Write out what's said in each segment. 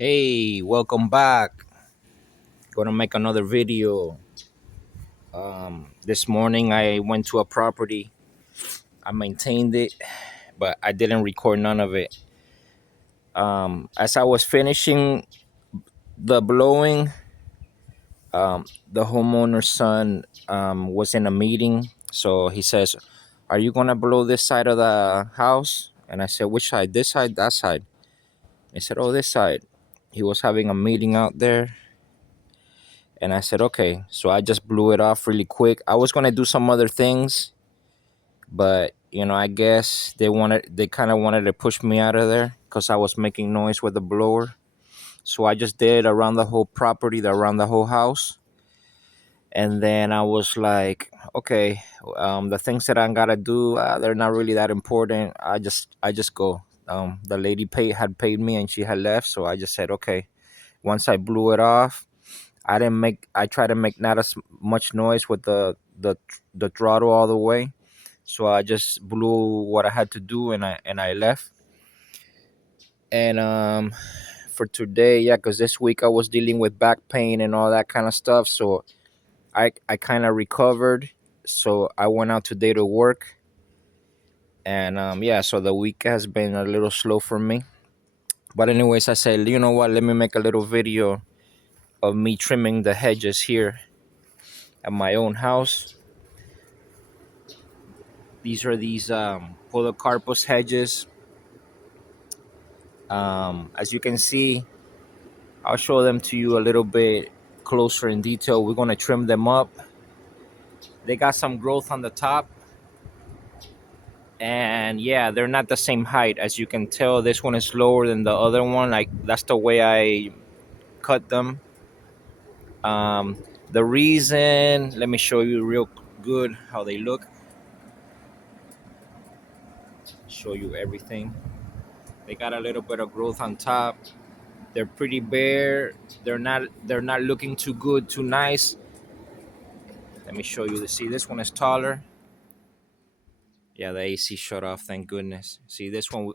Hey, welcome back. Gonna make another video. This morning I went to a property. I maintained it, but I didn't record none of it. As I was finishing the blowing, the homeowner's son was in a meeting. So he says, "Are you gonna blow this side of the house?" And I said, "Which side? This side? That side?" He said, "Oh, this side." He was having a meeting out there. And I said, okay. So I just blew it off really quick. I was gonna do some other things, but I guess they kind of wanted to push me out of there because I was making noise with the blower. So I just did around the whole property, around the whole house. And then I was like, okay, the things that I gotta do, they're not really that important. I just go. The lady had paid me and she had left, so I just said, okay. Once I blew it off, I try to make not as much noise with the throttle all the way. So I just blew what I had to do and I left. And for today, yeah, because this week I was dealing with back pain and all that kind of stuff. So I kind of recovered. So I went out today to work. And yeah, so the week has been a little slow for me. But anyways, I said, you know what, let me make a little video of me trimming the hedges here at my own house. These are these podocarpus hedges. As you can see, I'll show them to you a little bit closer in detail. We're going to trim them up. They got some growth on the top. And yeah, they're not the same height. As you can tell, this one is lower than the other one. Like, that's the way I cut them. The reason, let me show you real good how they look. Show you everything. They got a little bit of growth on top. They're pretty bare. They're not looking too good, too nice. Let me show you. See, this one is taller. Yeah, the AC shut off, thank goodness. See, this one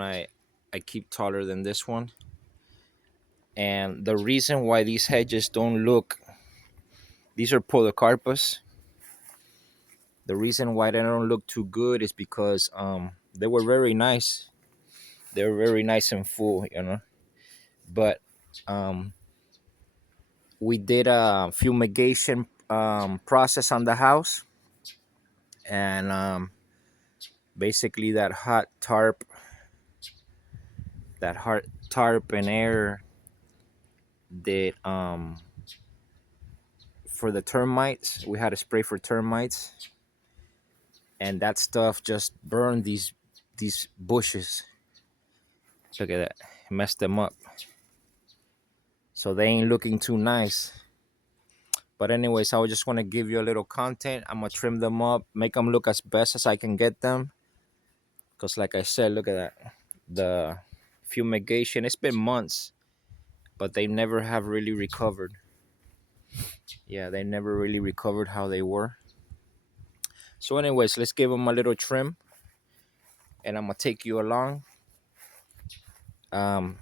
I keep taller than this one. And the reason why these hedges don't look, these are podocarpus. The reason why they don't look too good is because they were very nice. They were very nice and full. But um we did a fumigation process on the house. And basically that hot tarp and air did for the termites. We had a spray for termites, and that stuff just burned these bushes. Look at that, messed them up, so they ain't looking too nice. But anyways, I just want to give you a little content. I'm gonna trim them up, make them look as best as I can get them, because like I said, look at that, the fumigation, it's been months, but they never have really recovered. Yeah, they never really recovered how they were. So anyways, let's give them a little trim, and I'm gonna take you along. um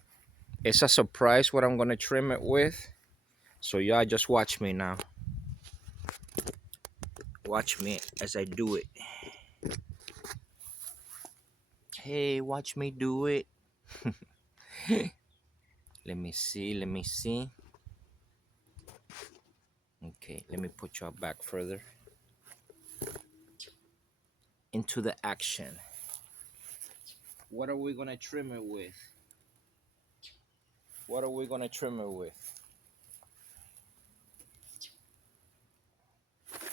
it's a surprise what I'm gonna trim it with, so y'all just watch me now. Watch me as I do it. Hey, watch me do it. Let me see. Okay, let me put y'all back further into the action. What are we gonna trim it with? What are we gonna trim it with?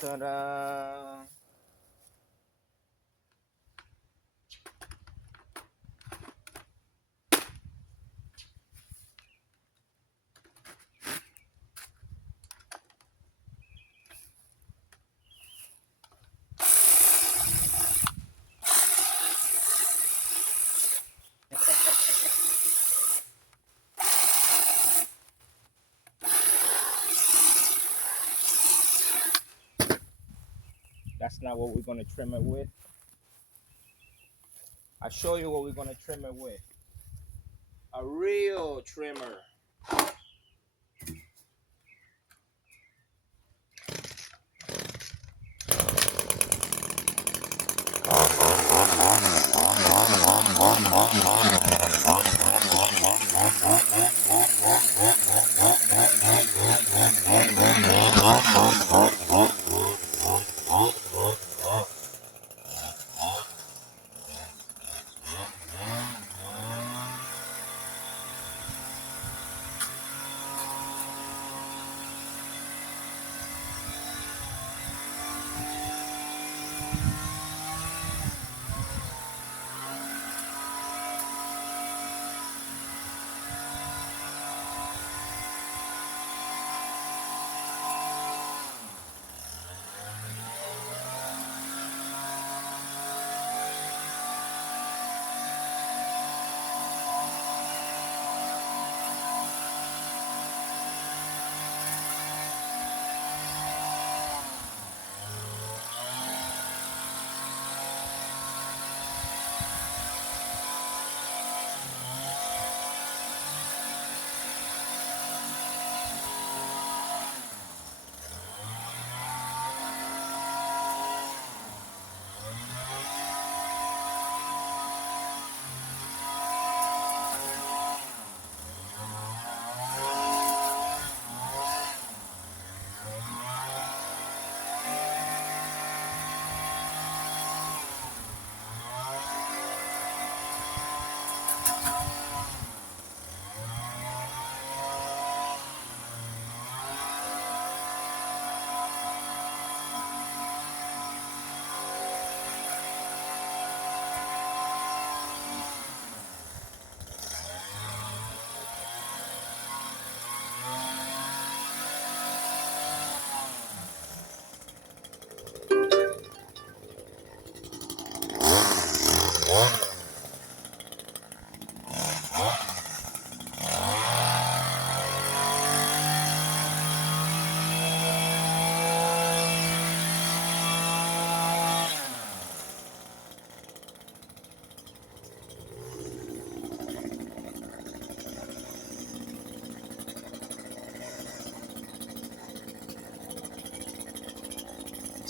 Ta-da! That's not what we're gonna trim it with. I'll show you what we're gonna trim it with. A real trimmer.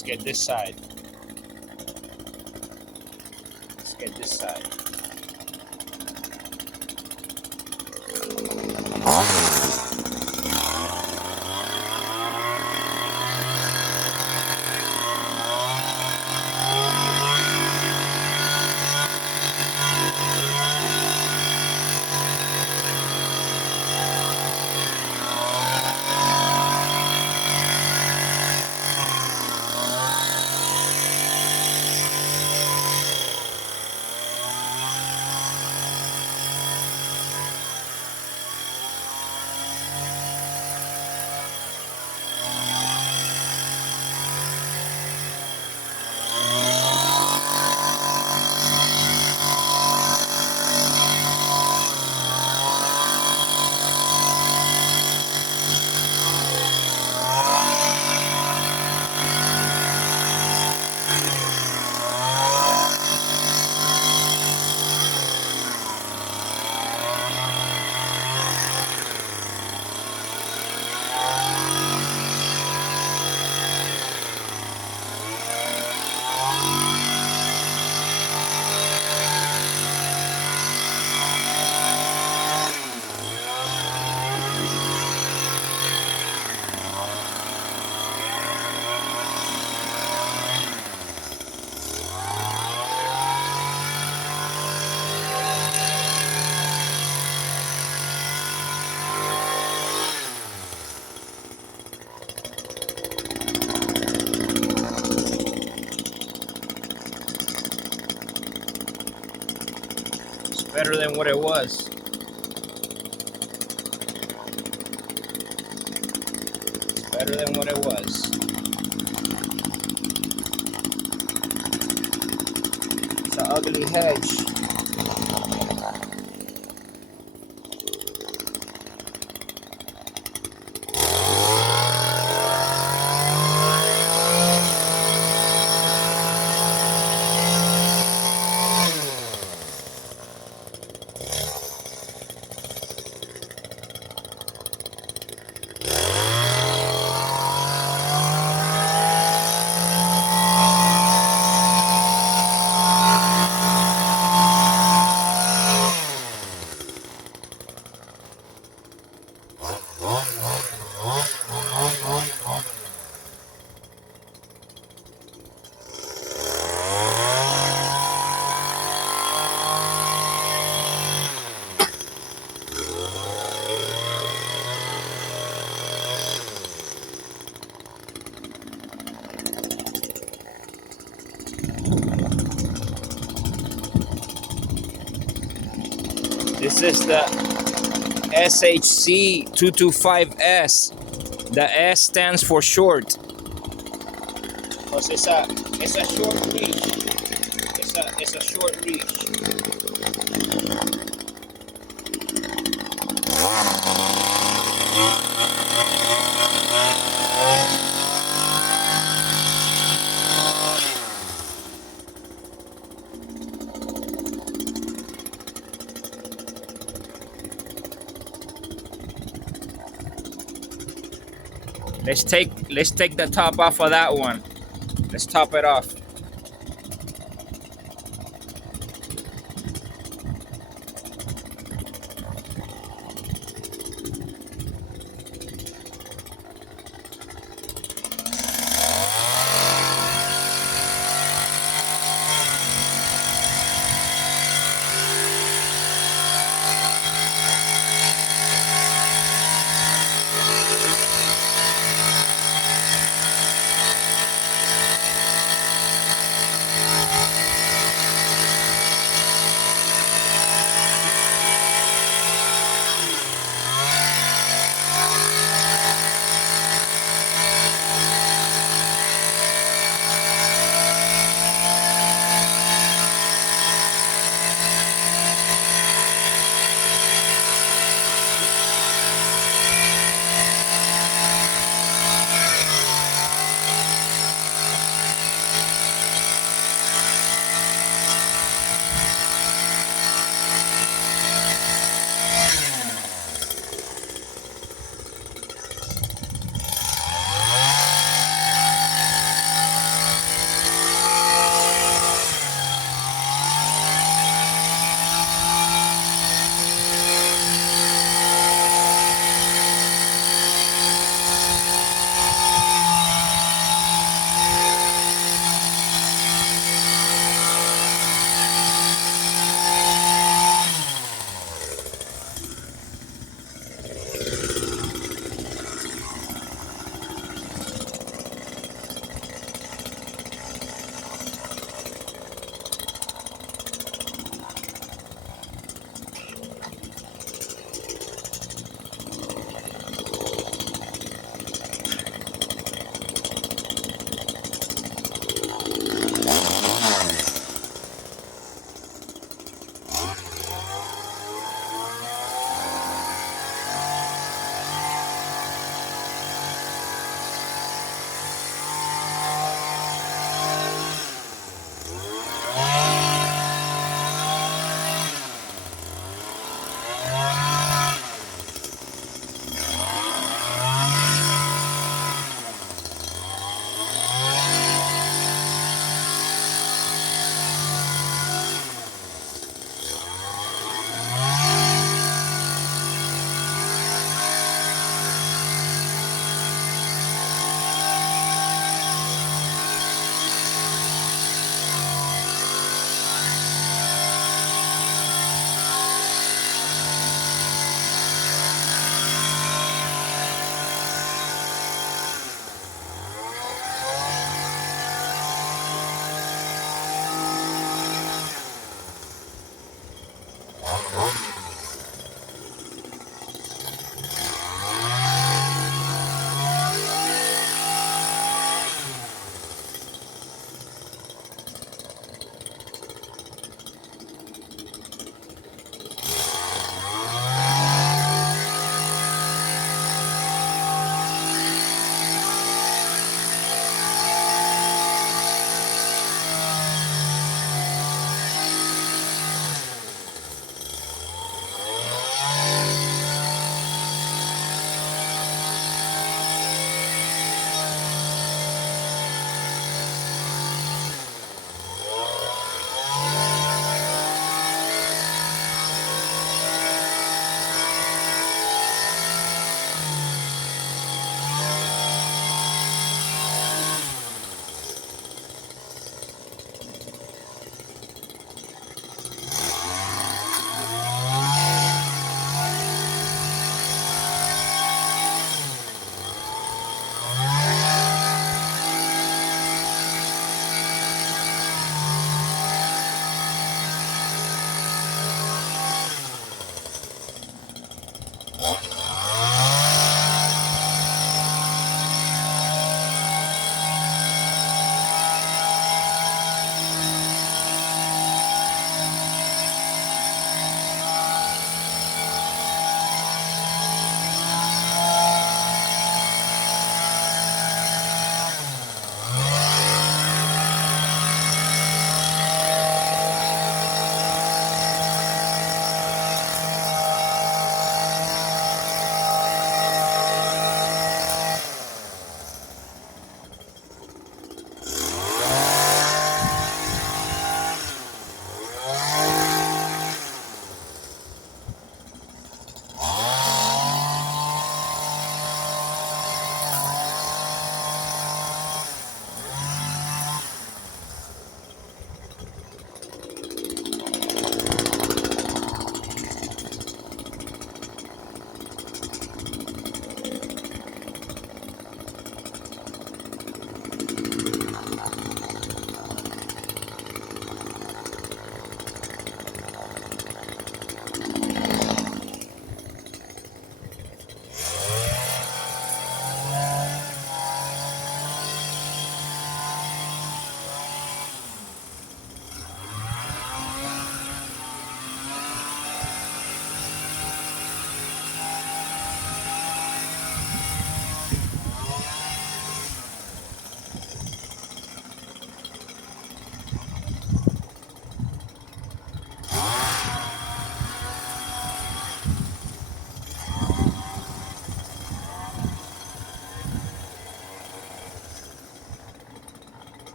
Let's get this side. Let's get this side. It's better than what it was. It's better than what it was. It's an ugly hedge. This is the SHC225S. The S stands for short. Because it's a short reach. It's a short reach. Let's take the top off of that one. Let's top it off.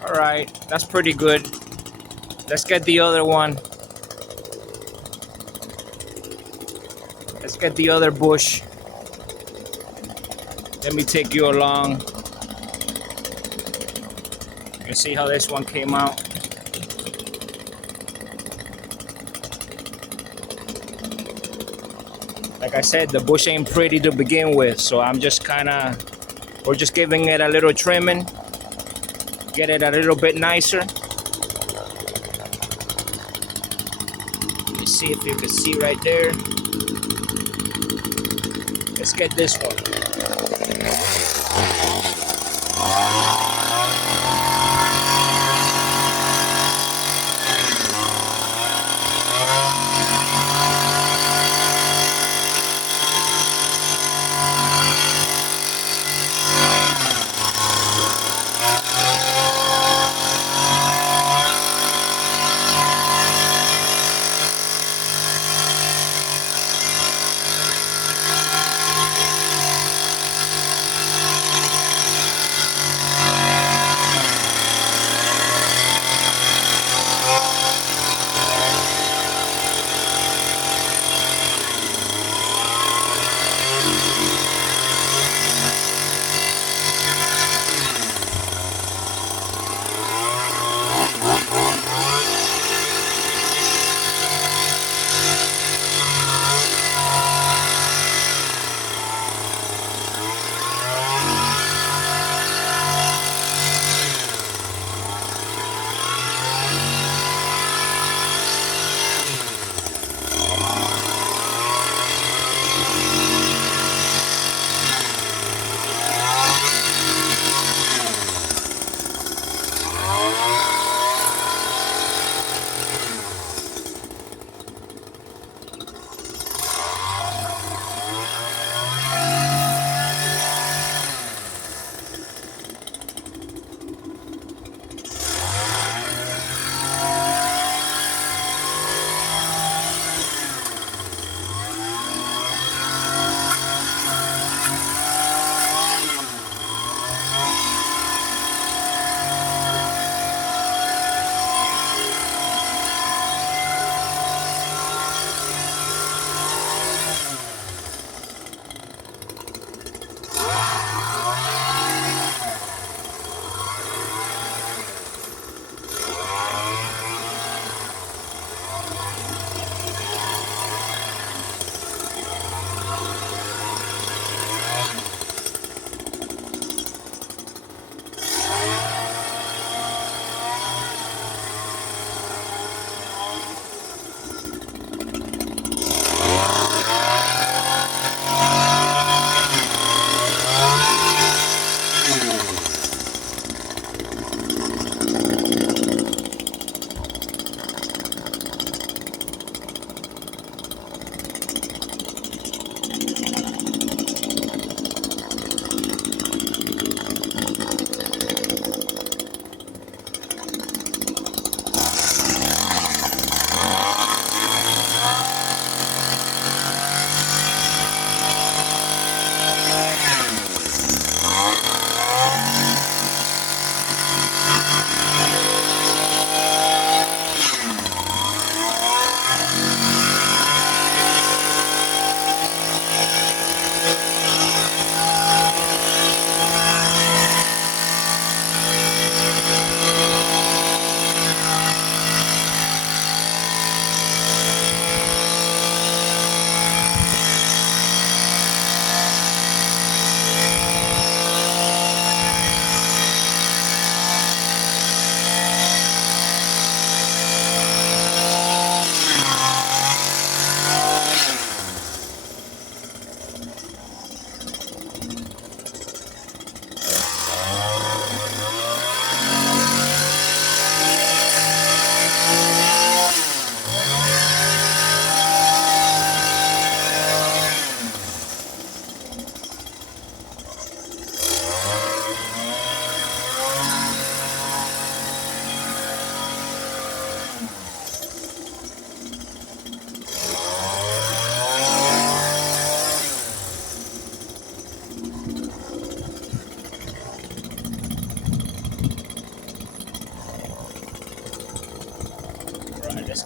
All right, that's pretty good. Let's get the other one. Let's get the other bush. Let me take you along. You see how this one came out? Like I said, the bush ain't pretty to begin with, so we're just giving it a little trimming, get it a little bit nicer. You see if you can see right there. Let's get this one.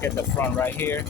get the front right here.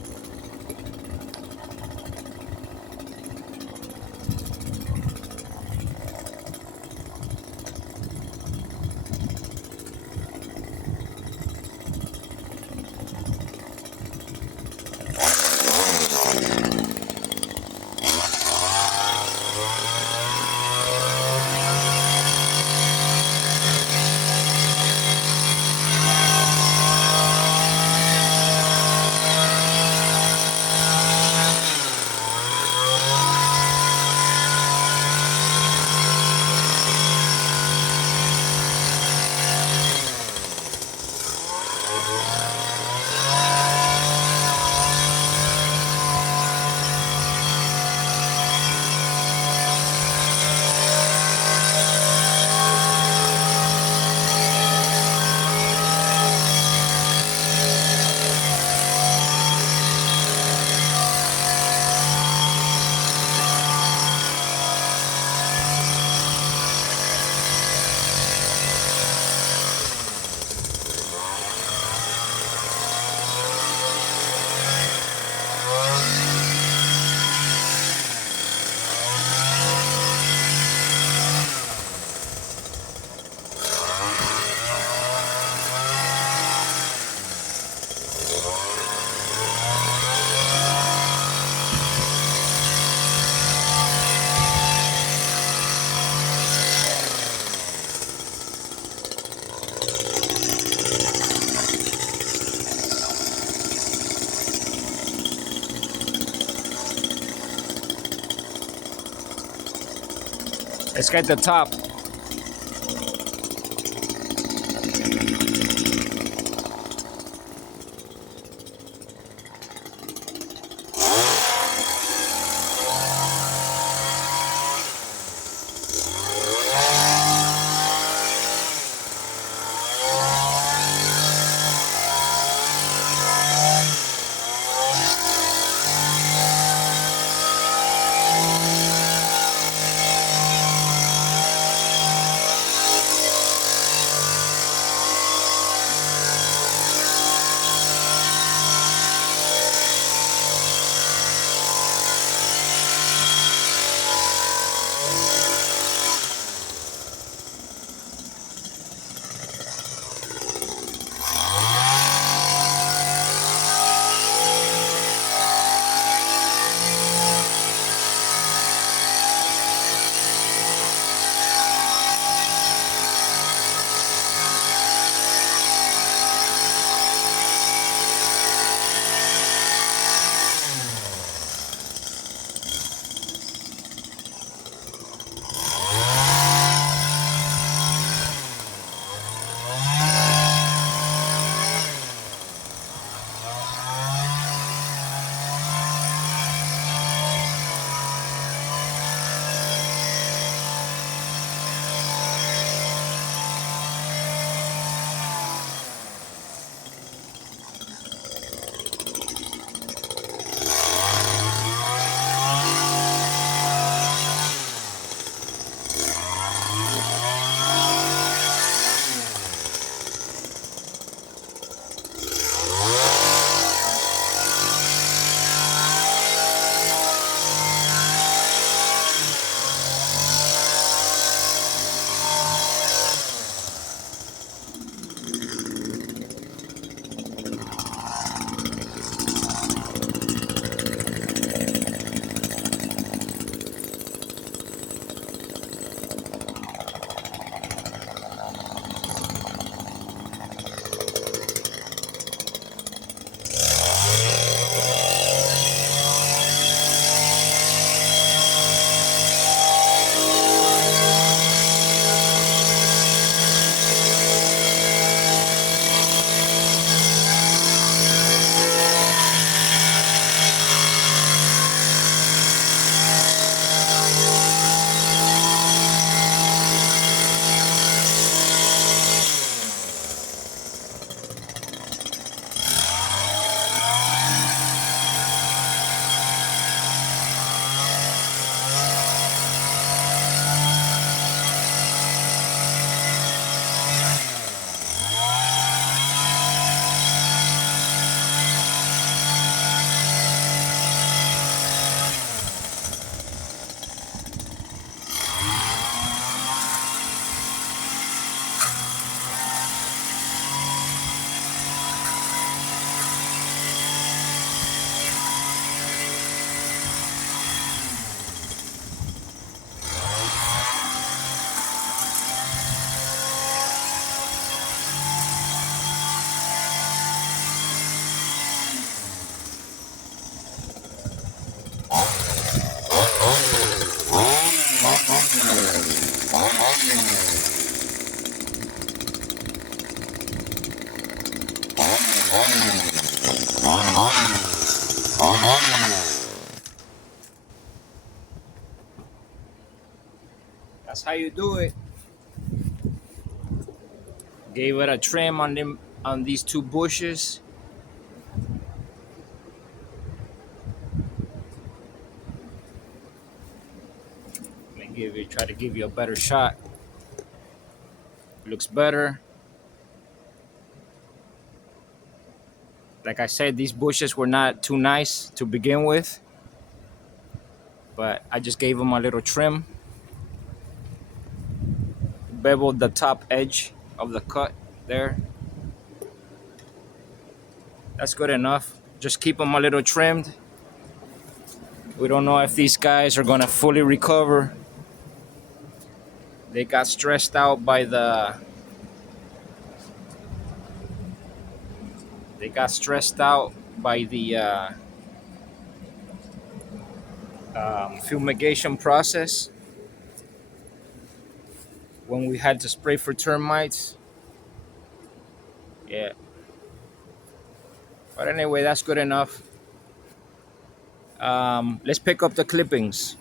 Let's get the top. That's how you do it. Gave it a trim on them on these two bushes. And try to give you a better shot. Looks better. Like I said, these bushes were not too nice to begin with, but I just gave them a little trim. Beveled the top edge of the cut there. That's good enough. Just keep them a little trimmed. We don't know if these guys are gonna fully recover. They got stressed out by the fumigation process when we had to spray for termites. Yeah. But anyway, that's good enough. Let's pick up the clippings.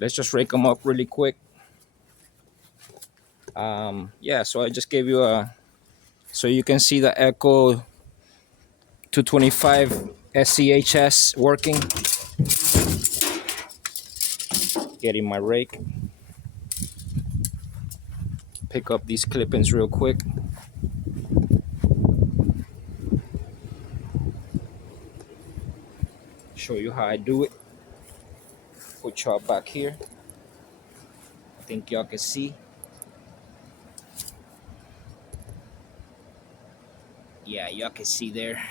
Let's just rake them up really quick. Yeah, so I just gave you so you can see the Echo 225 SCHS working. Getting my rake. Pick up these clippings real quick. Show you how I do it. Put y'all back here. I think y'all can see. Yeah, y'all can see there.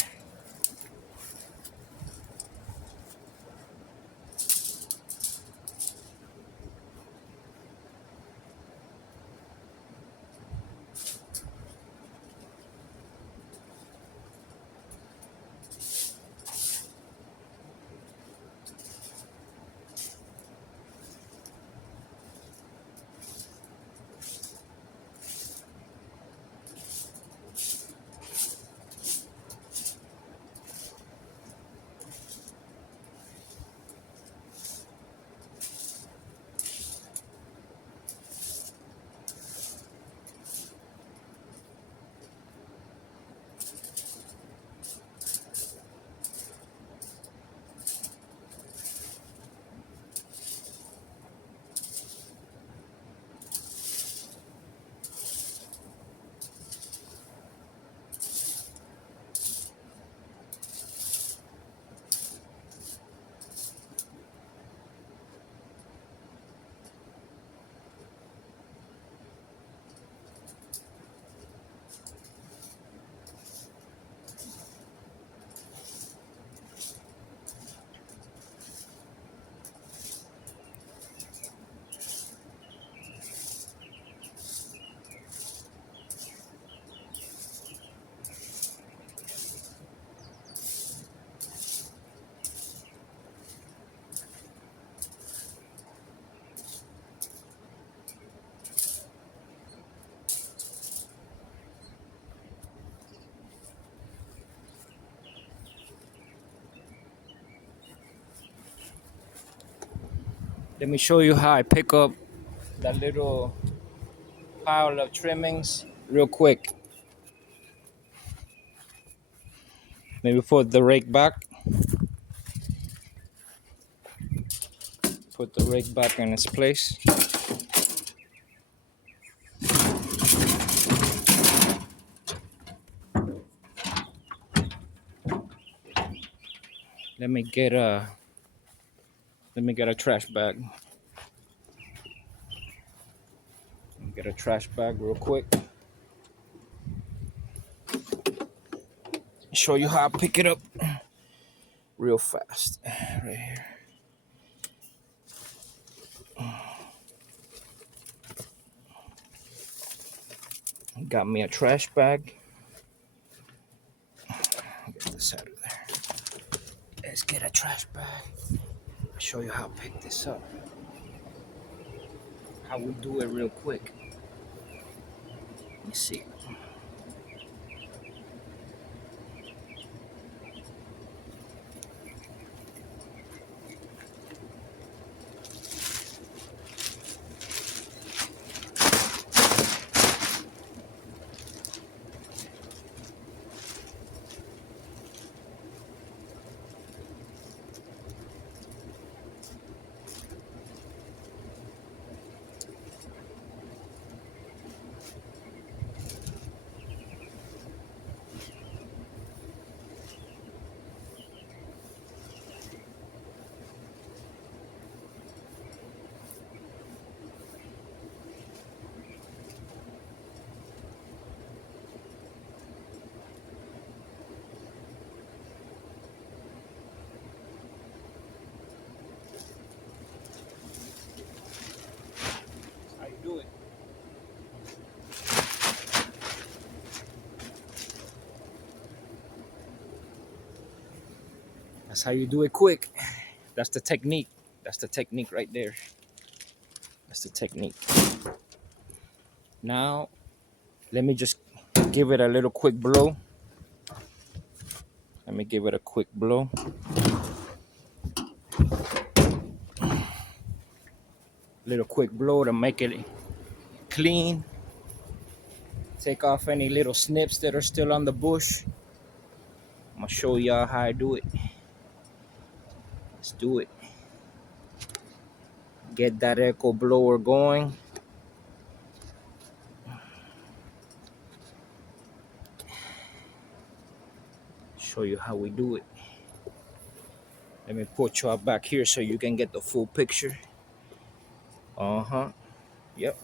Let me show you how I pick up that little pile of trimmings real quick. Maybe put the rake back. Put the rake back in its place. Let me get a trash bag. Get a trash bag real quick. Show you how I pick it up real fast. Right here. Got me a trash bag. Get this out of there. Let's get a trash bag. I'll show you how to pick this up. How we do it real quick. Let me see. That's how you do it quick. That's the technique. That's the technique right there. That's the technique. Now, let me just give it a little quick blow. Let me give it a quick blow. Little quick blow to make it clean. Take off any little snips that are still on the bush. I'm gonna show y'all how I do it. Let's do it. Get that echo blower going. Show you how we do it. Let me put y'all back here so you can get the full picture. Yep.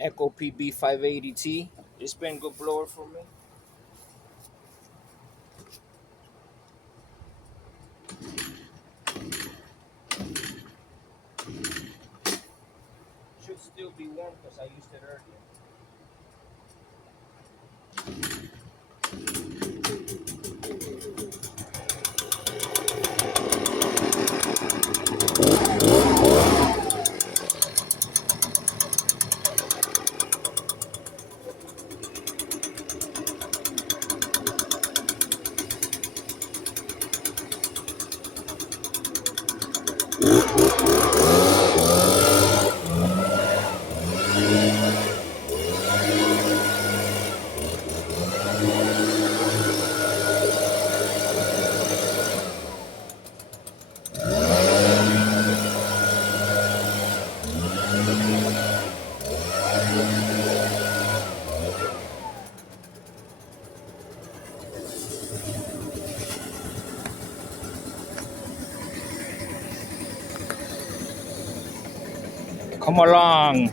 Echo PB 580T. It's been good blower for me. Should still be warm because I used it earlier. Come along.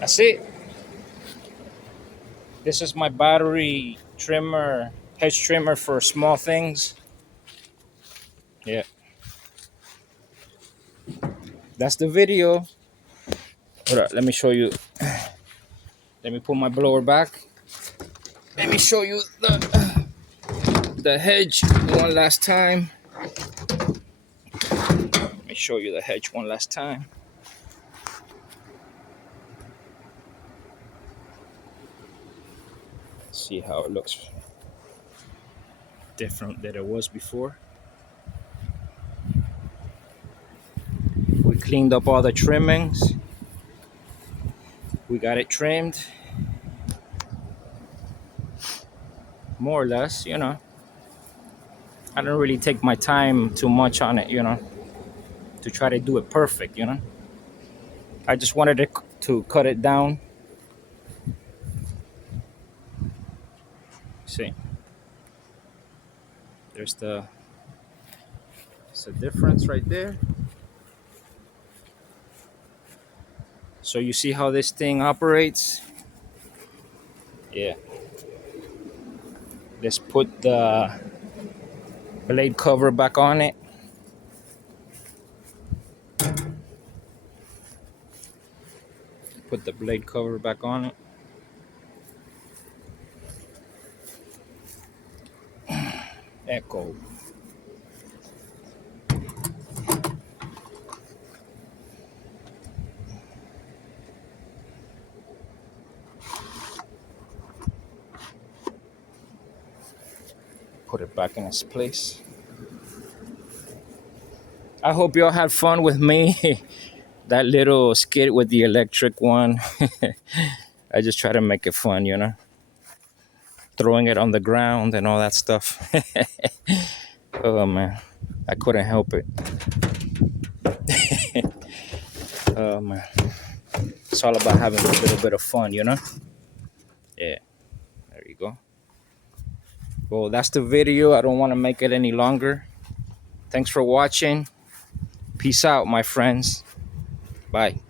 That's it. This is my battery trimmer, hedge trimmer for small things. Yeah. That's the video. Hold up, let me show you. Let me put my blower back. Let me show you the hedge one last time. Let me show you the hedge one last time. See how it looks different than it was before. We cleaned up all the trimmings. We got it trimmed. more or less. I don't really take my time too much on it, to try to do it perfect. I just wanted to cut it down. See, there's a difference right there. So you see how this thing operates? Yeah. Let's put the blade cover back on it. Put the blade cover back on it. Echo. Put it back in its place. I hope y'all had fun with me. That little skit with the electric one. I just try to make it fun. Throwing it on the ground and all that stuff. Oh man, I couldn't help it. Oh man, it's all about having a little bit of fun. Yeah, there you go. Well, that's the video. I don't want to make it any longer. Thanks for watching. Peace out, my friends. Bye.